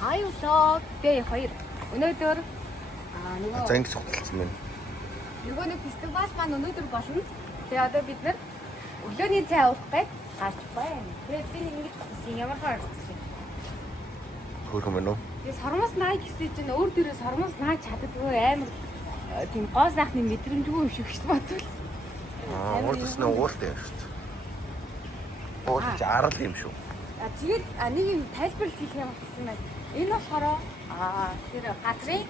Аюусоо Д2 өнөөдөр нөгөө за ингэ сухалцсан байна. Нөгөө нэг фестивал маань өнөөдөр болно. Тэгээ одоо бид нар өглөөний цай уух гэж гарч байна. Тэгээд би ингэж хэлсэн ямар хаа хэлсэн. Хөрхөн мөн үү? Тэгээ сормос наа гэсэн чинь өөр дээрээ сормос наа чаддгүй амар тийм гоо сайхны мэдрэмжгүй юм шиг шүү бодвол. Уурдсны ууртай юм шүү. Уурч арал юм шүү. Тэгээд нэг юм тайлбарлал хийх юм гэсэн байна. Энэ болохоор тэр газрын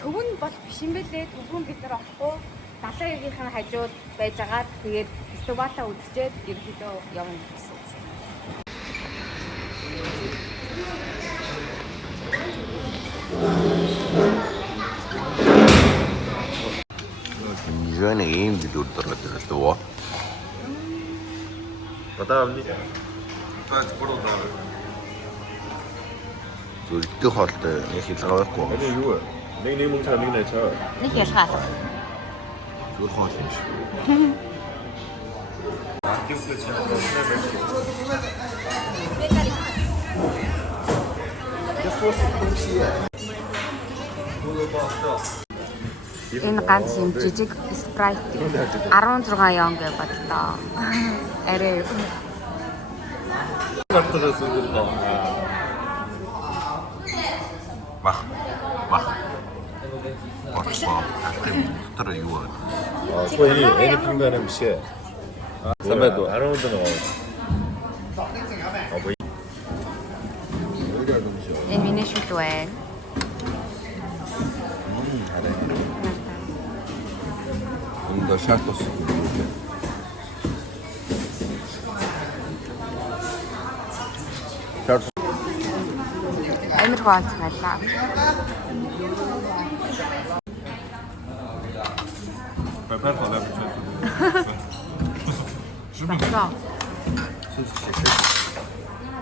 төв нь бол биш юм бэлээ. Төвгөн бид нар орохгүй. Далайн эргийнхэн хажууд байж байгаа. Тэгээд фестивалаа үзчихэд ерөнхийдөө явна гэсэн. Жөний ийм видео дөрөв лөө. Подавни. Таач бороо. Зүрхтэй хоолтой нэг хэлгээ байхгүй. Аний юу вэ? Нэг мөнгө цаа нэг нэ цаа. Нэг ялгаа. Зүрх хоол юм шиг. Энэ ганц юм жижиг спрайт 16 yon гэж бодлоо. Арай Картаас үгүй. Мах. Орчоо. Тэр юу вэ? Соёны anything that I'm share. Самэд 10 дэх. энэ миний шүлт байна. Энд шартус. Амар гооц байлаа. Препар for that. За.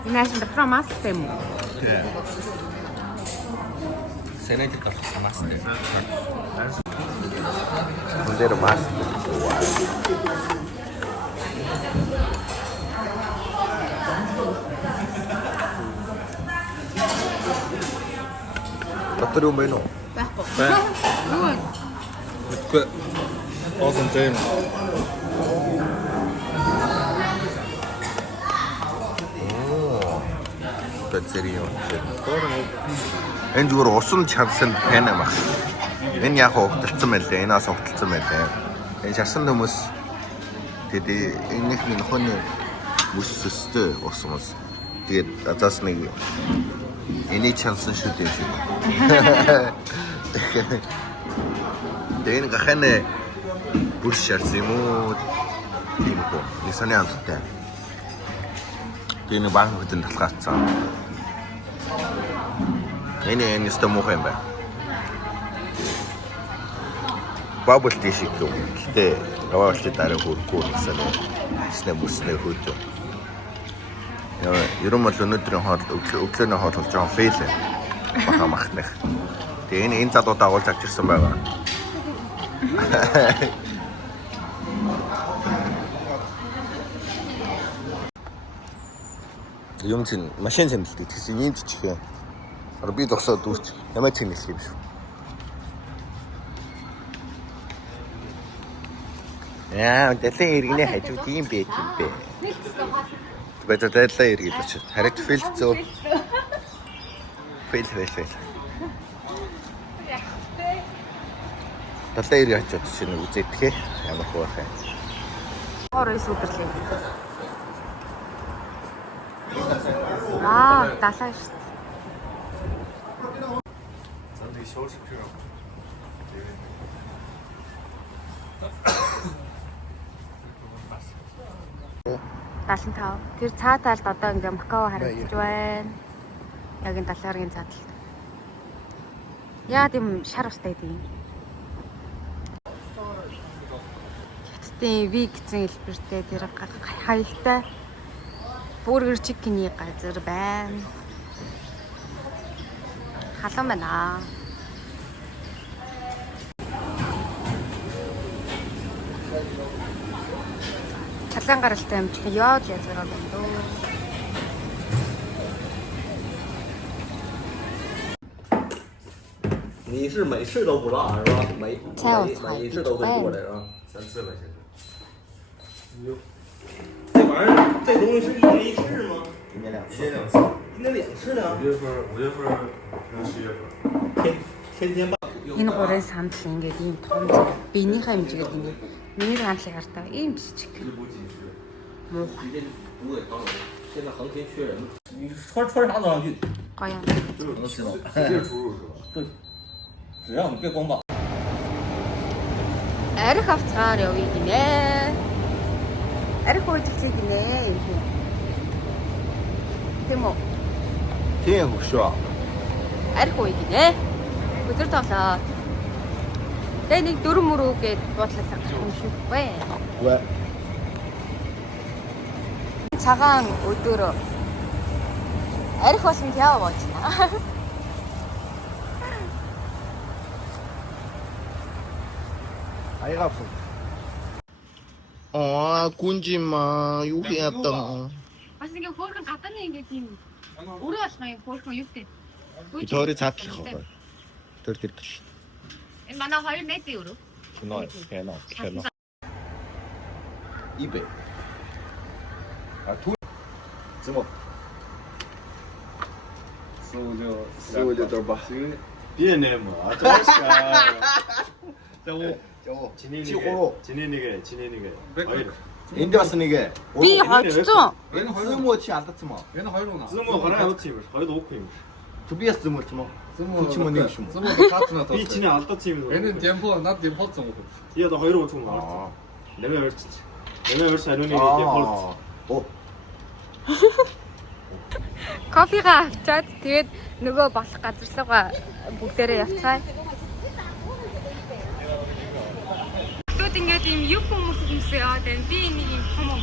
Инээс батраа мастай юм уу? Тий. Сэнэт болох мастай. Өдөр мастай. Дотор юм байна уу? Байхгүй. Мэдгүй. Awesome team. Бэцэрио. Энэ зүгээр усан чадсан пэн юм аа. Энэ яг угталцсан байлээ. Энээс угталцсан байлээ. Энэ шарсан хүмүүс тэгээд энийх нь нөхөний бүсэстэй усмас. Тэгээд азаас нэг эний чансан шүү дээ шиг. Тэгээд гаханы бүс шарсан юм уу? Тийм үү. Нисаны амттай. Тэгээд банк хөтөн талхаацсан. Энэ нэстэ муухай юм байна. Бабл тийш их юм. Гэтэ яваалт дараа хөрөхгүй гэсэн снэ бүснэ хөөж. Ерөн бол өнөөдрийн хоол өглөөний хоол болж байгаа фейл. Баха махнах. Тэгээ энэ залуу дагуулж авч ирсэн байгаа. Юм чинь машин хэмнэлт гэсэн юм жижиг. Би зогсоод дүүч ямар хэмнэлт юм шүү. Яа, дэлээ иргэнэ хажууд юм бэ юм бэ. Бэдэ дэлээ иргэж очив. Харагд филд зөө. Фил. Дэлээ иргэж очив чинь үзээдхээ ямар хөө хаа. Орой сүдэрлээ. Далаа шүү. Замдыг шоурч 필요. Далан тав. Тэр цаа талд одоо ингээм Макао харагдаж байна. Яг энэ далааргийн цаа талд. Яа тийм шар устай тийм. Хятадын V гэсэн хэлбэртэй тэр хаягтай бургер чикний газар байна. Халуун байна. Талан гаралтай амжилт яод язгараа байна дөө. 你是每次都不落是吧？每一次都会过来是吧？3次了，现在。这玩意儿，这东西是1年1次吗？一年2次。 1年2次呢？ 5月份、10月份。天天办。 Энэ гурын сандал ингээд ийм том биенийхээ хэмжээгээр ингээд миний сандлыг гартаа ийм жижиг. 直接补给汤圆。现在横琴缺人，你穿啥都上去， гоё юм. 能吃到。使劲出入是吧？对，只要你别光膀。 Арх авцгаар явъя гинэ. Арх уучлаа гинэ. Тийм үү? Тийм хөшөө. Арх ууя гинэ. Өдөр тоглоо. Тэгээ нэг 4 мөрөө гээд буудлаас гарах юм шиг бай. Вэ. Цагаан өдөр арх болсон яа боочна. Айгаавсан. Гүнжима юу хийadam. Бас ингээ хөөрхөн гадааны ингээ тийм өрөө болох юм хөөрхөн юу гэдэг. Тори цаатлах байгаа. Тэр гэл. Энэ манай хоёр найзын өрөө. Кино. Ибэ. Ту. Зэмо. Сууле дорба. 비엔엠 아저씨가. 저거. 진인이게. Энд бас нэг. Би хоцсон. Энэ зэмо чи алдсан мó. 즈모 가라 호팀. 거기도 오크임. Тобиас зэмо ч юм уу? Зэмо нэг юм. 이 진이 알다 팀이. 얘는 댐퍼 나 댐퍼 좀 먹고. 얘도 허이로 오통 나왔지. 내가 열지. 아이론이 이게 벌었지. Оо. Кофега авчаад тэгээд нөгөө болох газарлууга бүгдээрээ явцгаая. Тэгвэл ингээд ийм юу хүмүүсээ яваад байна. Би нэг ийм том юм.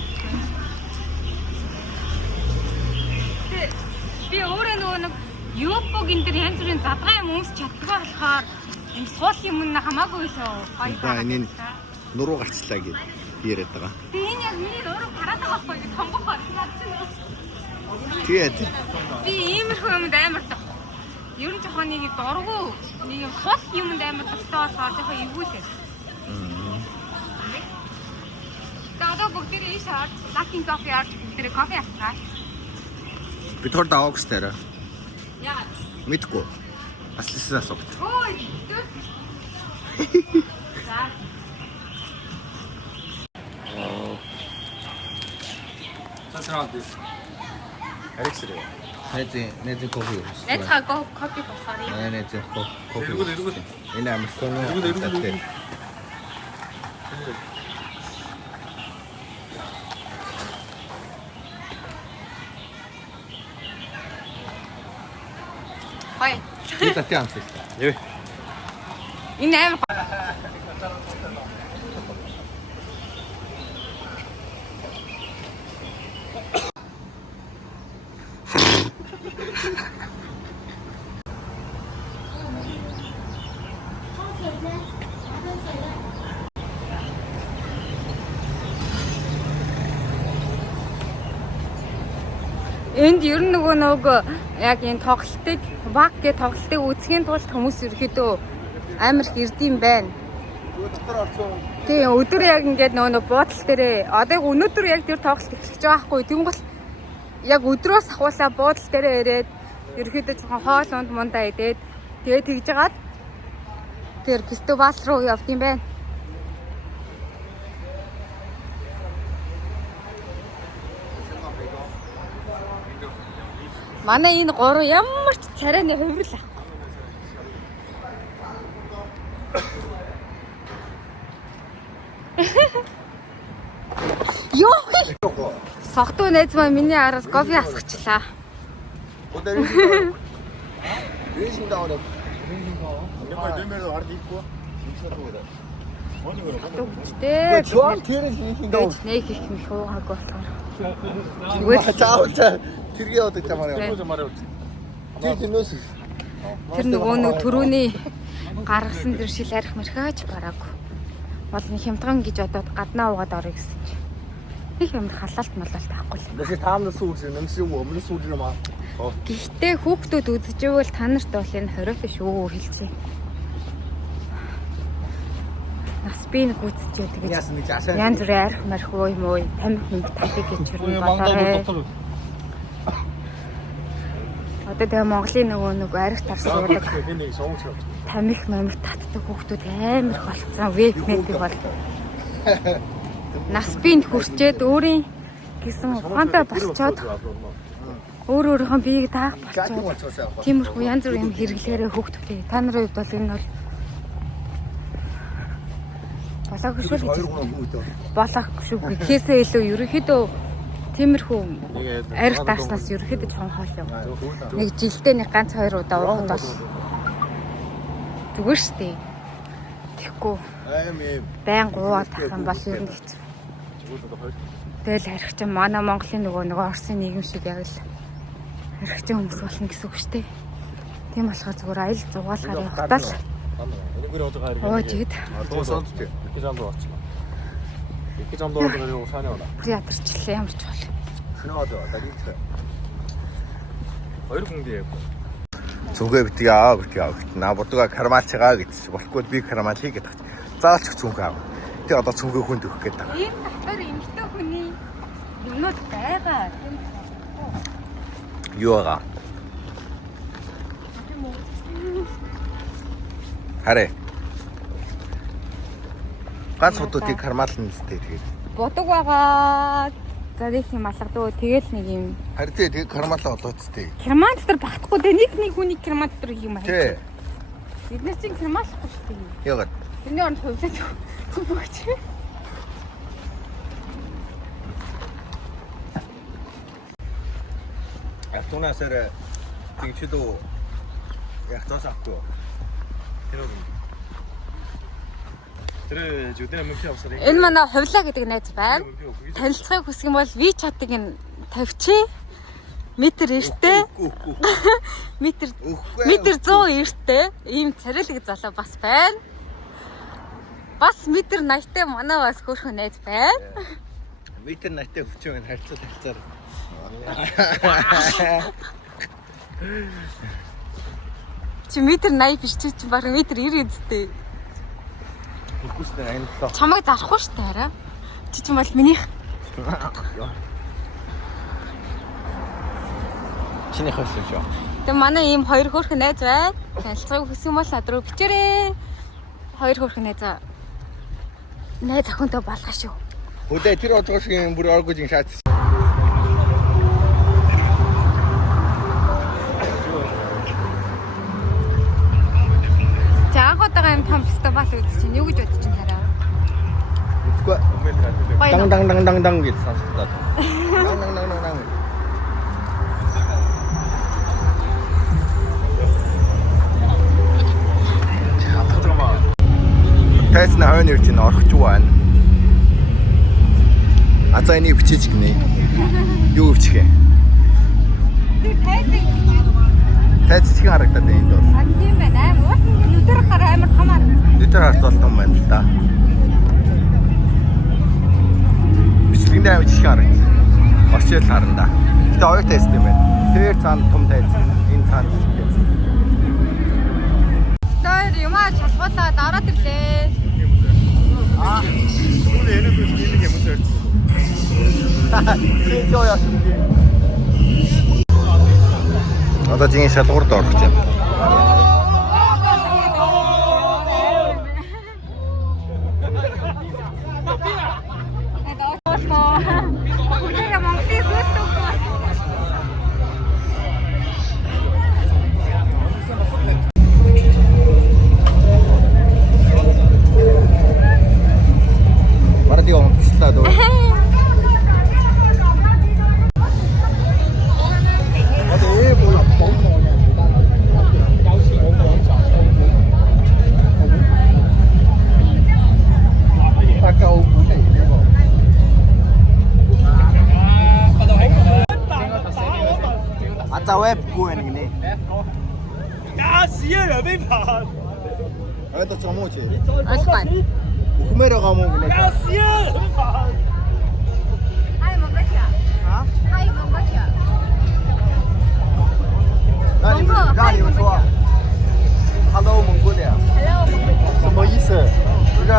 Би өөрөө нөгөө нэг юупог энэ төр янз бүрийн задгай юм өмс чаддгаа болохоор ийм суул юм нь хамаагүй шүү. За энэ нуруу гарчлаа гэж яриад байгаа. Би энэ яг миний өөрөө хараад байгаа байхгүй тонгох байна. Тэгээд Би иймэрхүү юмд амар тах. Ер нь жоохон нэг дургу нэг юм хол юмд амар тахтай болохоор жоохон эвгүүлээ. Тэгээд бүгдээ ийш хаад лакин кофе арт бүгдээ кофе авцгаа. бид хор даавагс тарай. Яа. Мэдгүй. Бас лисээс асуух. Ой. За. 에릭스래요. Нэзэ кофе. Let's go coffee босарий. Нэзэ кофе. Энэ амарсан. Хой. Би татьянс. 예. Энэ амар Энд ер нь нөгөө яг энэ тоглолтыг баг гэ тоглолтыг үзхийн тулд хүмүүс ерөөдөө амар их ирдэм байна. Тийм өдөр яг ингээд нөгөө буудлын дээрээ одоо яг өнөөдөр яг тэр тоглолт эхлэж байгаа байхгүй. Тийм бол яг өдрөөс ахуулаа буудлын дээрээ ирээд ерөөдөө жоохон хоол унд мундаа идээд тэгээд тэгж жагаад тэр фестивал руу явд юм байна. Манай энэ гурав ямар ч царайны хувирал ах. Йоо. Согтуу найз маа миний араас кофе асгачлаа. Үстэй. Нэг их юм хуугаагүй болохоор. Заавал тэргээ одоо чамаараа. Тэр нөгөө нэг төрөний гаргасан тэр шил арих мэрхэж бараагүй. Бол нэг хямдган гэж бодоод гаднаа уугаад орё гэсэн чи. Их юм халаалт малалт байхгүй л. Нэшээ таамны сүүлж нэмсэн үү? Өмнө сүүлж юм аа. Гэхдээ хүүхдүүд үзэж байвал та нарт бол энэ хориотой шүү хэлцээ. спин гүйцэтгэж тэгэж янз бүрийн арх марх уу юм уу тамхи юм татыг гэчэрнэ болоорой. Одоо тэгээ Монголын нэг арх тарсуудаг тамхи мамх татдаг хүүхдүүд амар их болцсон. Веб мэддэг бол нас биед хүрчээд өөрийн гэсэн ухаантай болцоод өөрийнхөө биеийг даах болцоод тиймэрхүү янз бүрийн юм хэрэглээрээ хүүхдүүдээ та нарын хувьд бол энэ бол болоогүй шүү дээ. Болоогүй шүү. Гэхээсээ илүү ерөнхийдөө тиймэрхүү арх дарснаас ерөнхийдөө чон хоол юм. Нэг жилдээ нэг ганц 2 удаа уухад бол зүгээр шүү дээ. Тэгэхгүй байн гуугаад тах юм бол ер нь хэцүү. Тэгэл арх чинь манай Монголын нөгөө Оросын нийгэм шиг яг л арх чинь хүмүүс болно гэсэн үг шүү дээ. Тийм болохоор зүгээр аял зугаалгаар явахдаа л оо жид. 이렇게 잠도 왔지. 이렇게 잠도 왔다 그리고 산에 오나. Ядарчлаа ямар ч бол. 신호도 왔다 이렇게. 어이로 공대에. Зүнхээ битгий аа гэж наа бодгоо кармалчгаа гэж болохгүй би кармал хийгээд тач. Заалч зүнхээ аа. Тэ одоо зүнхээ хүнд өгөх гээд байгаа. Ийм татвар эмхтэй хүний юмнууд байгаа. Юу байгаа? Харэ. Ганц хотуудыг кармална нэстэй тэгээд. Бодог байгаа. За нэг юм алгадуу тэгэл нэг юм. Харин тэгээд кармалаа болооцтой. Керман дотор багтахгүй дээ. Нэг хүний керман дотор юм аа. Тий. Бид нар чинь кермалахгүй шүү дээ. Ягаад? Тэрний оронд хувлаж зүгөөч. Автонасаар тэгчдөө яг тасахгүй. 그래 저때 문제 없어. Энэ манай хувлаа гэдэг найз байна. Танилцахыг хүсэх юм бол WeChat-ыг нь тавьчих. Метр эртээ. Метр 100 эртээ. Ийм царилэг залуу бас байна. Бас метр 80-тай манай бас хөөрхөн найз байна. Метр 80-тай хүчээр харьцаар. Чи метр 80 биш чи баг метр 90 эзтэй. Бүхүстэй анилаа. Чамайг зарахгүй шүү дээ хараа. Чи ч юм бол минийх. Чиний хөөсөн шүү. Тэгээ манай ийм хоёр хөөрхөн найз байна. Танилцахыг хүсэх юм бол над руу бичээрэй. Хоёр хөөрхөн найз охинтой болгоо шүү. Хөдөө тэр одоошгийн бүр оргож ин шат. Жаагуудаа юм том фестивал үзэж чинь юу гэж бодож чинь хараа. Үгүй. Дан гэж сонсогдоод. Дан. Тэсний хойно ирж ин орох ч байна. За энийг бичиж гинэ. Юу бичих юм? Тайцыг харагдаад байна энд бол. Тийм байна. Амар нүдэр хар амар том харагдана. Нүдэр харт болсон байна л да. Бичлэгэндээ бичих харагд. Орчил харна да. Гэтэ хоёр тест юм байна. Тэр цаана том тайц, энэ цаана жижиг тайц. Тэр юмаа шалгуулаад ороод ирлээ. 오늘 얘네도 있는 게 무슨 Одоо жин шалгуурд орох гэж байна. Марадыг онцлаа дөө. Ata web kuên cái này. 야 씨야 왜 봐? Ada cuma je. Aspan. Kumera kamu gini. 야 씨야 왜 봐? Hai Mongolia. Hả? Hai Mongolia. Đây你说。Hello Mongolia。 Hello Mongolia. 什么意思？不是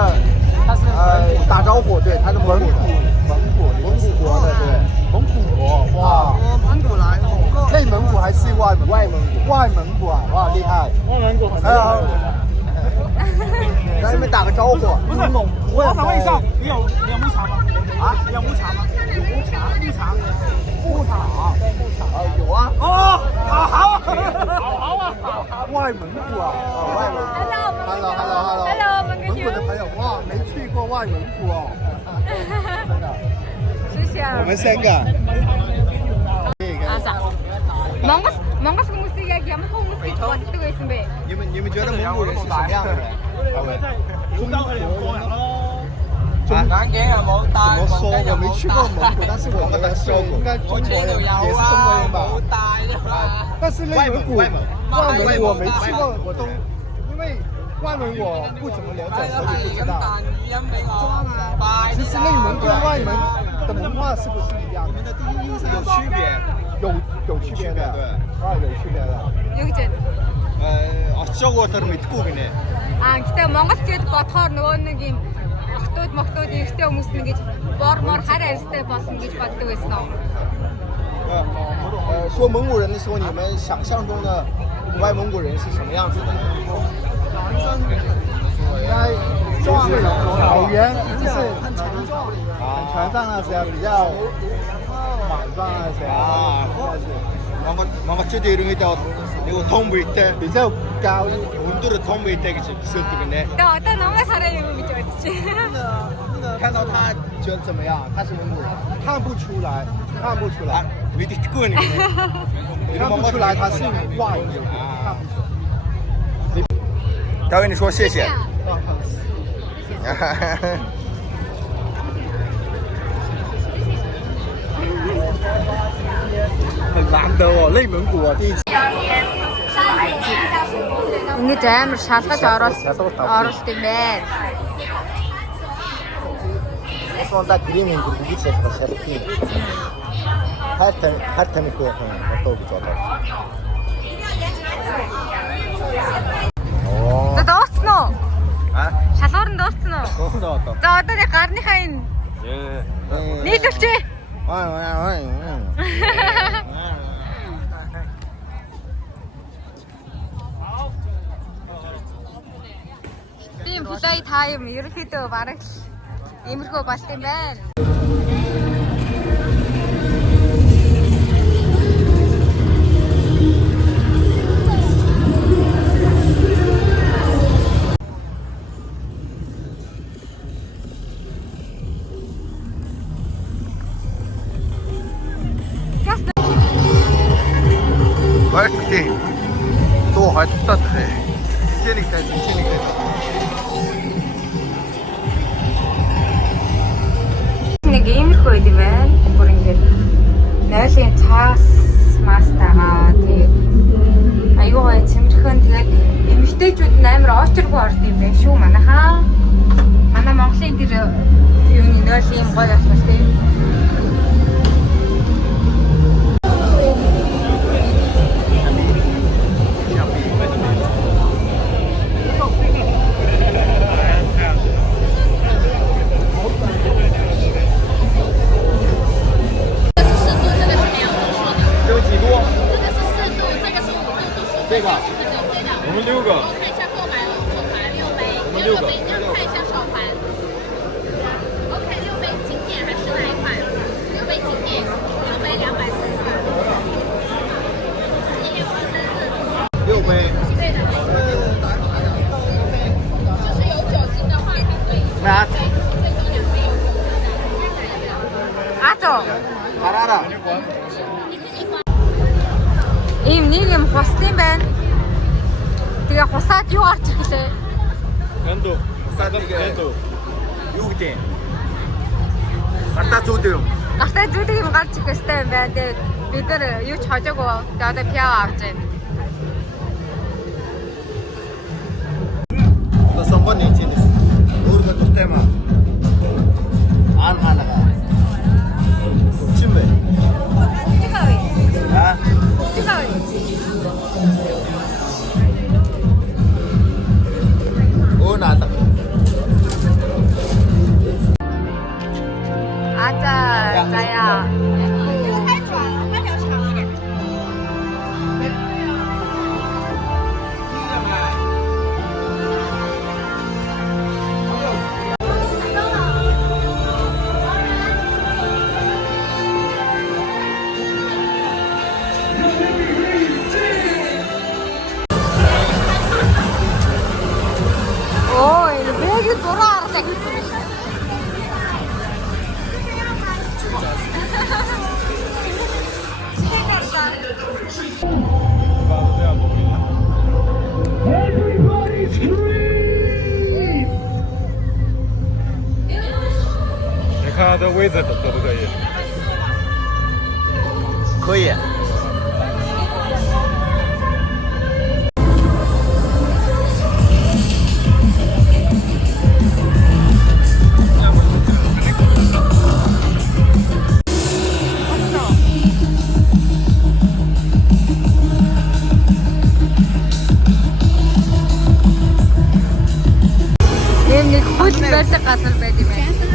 外蒙古啊，哇，厉害！外蒙古很厉害。跟你们打个招呼。不是，我想问一下，你有牧场吗？啊，有牧场吗？有牧场，有啊。哦，好外蒙古啊，外蒙古。Hello，蒙古的朋友，哇，没去过外蒙古哦。真的。谢谢。我们3个。 Монгол хүмүүсийг яг ямар хүмүүс гэж боддог байсан бэ? 你们觉得蒙古人是什么样的人？眼鏡又冇戴，怎么说？我没去过蒙古，但是我觉得是应该中国人，也是中国人吧。冇戴啫嘛。但是内蒙古，外蒙我没去过，我都因为外蒙我不怎么了解，所以不知道。其实内蒙跟外蒙的文化是不是一样的？有区别，有区别的，对，啊，有区别的。 Юу гэж вэ? 어쩌고들 мэдгүй гинэ. Гэтэ Монгол гээд бодохоор нөгөө нэг юм охтууд эрэгтэй хүмүүс нэг гэж бормор харь арьстай болсон гэж боддог байсан уу? 说蒙古人的时候，你们想象中的外蒙古人是什么样子的？应该壮草原，就是很强壮那些，比较莽撞那些啊，应该是。 뭔가 찌대 이런 게 이거 통 보일 때 이제 cao 온도를 통 보일 때 그치 비슷하겠네. 나 어떤 너무 잘해요 그죠? 看到他觉得怎么样？他是蒙古人，看不出来，看不出来。没得过呢，看不出来他是外人，看不出来。他跟你说谢谢。很难得哦，内蒙古啊，第一次。 Ингэж амар шалгаж оруулт юм байна. Сонда гриминг гэж шалгах. Хар тамиг байх юм одоо гэж бодлоо. За дууссан уу? А? Шалгуур нь дууссан уу? Дууссан одоо. За одоо нэг гарныхаа энэ нийлүүлчээ. Тийм бүлэй та юм ерөнхийдөө бараг иймэрхүү болт юм байна. Вайти. Тоо хаттаад хэ. Тэнийг тань. Нэг иймэрхүү юм байна. Бүр ингээд нойлын цаас мастагаа тэгээд аюу гай цэмэрхэн тэгээд эмэгтэйчүүд нь амар очиргүй орд юм байна шүү манайхаа. Манай Монголын тэр юуны нойл юм гоё болох тийм. Хараараа. Ийм нэг юм хусдсан байна. Тэгээ хусаад юу гарч ирлээ? Гандо. Гандо. Юу гэдэг? Гартаа зүүдэг юм. Гартаа зүүдэг юм гарч ирэх ёстой юм байна. Тэгээ бид нар юу ч хожоогүй. Тэгээ одоо пиав авч байна. 30 年前です。өөрийнхөө дуртай маа. Аан хаалгаа. Чимбэ. Чигавь. Аа. Чигавь. Oonaala. Ата, заяа. 太软了，换条长一点。啊，这位置可不可以？可以。нэг хөл байдаг газар байд юм байна.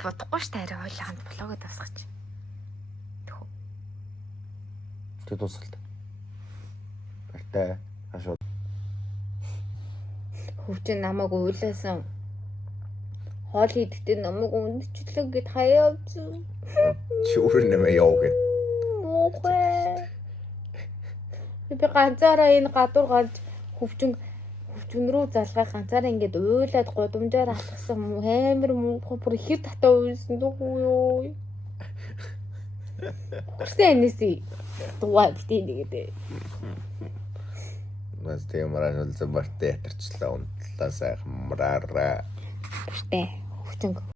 Бодохгүй ш таараа ойлголоонд блогод асгаж. Тэ тусалт. Бартай хашаа. Хөвчөн намайг уйлаасан. Хоол идэхдээ намайг үндчлээ гэд хаяавч. Чи өөр нэмээ яваг. Мохоо. Би ганцаараа энэ гадуур гарч хөвчөн рүү залгаа ганцаараа ингээд уйлаад гудамжаар алхсан амар муухай бүр ихэр татаа уйлсан дгүй юу. Хүсээ энэсий дугаа битээ нэгэдэ. Бас тийм маргаал зам бартай ятарчлаа унтлаа сайхан мараараа. Битээ хөвчөн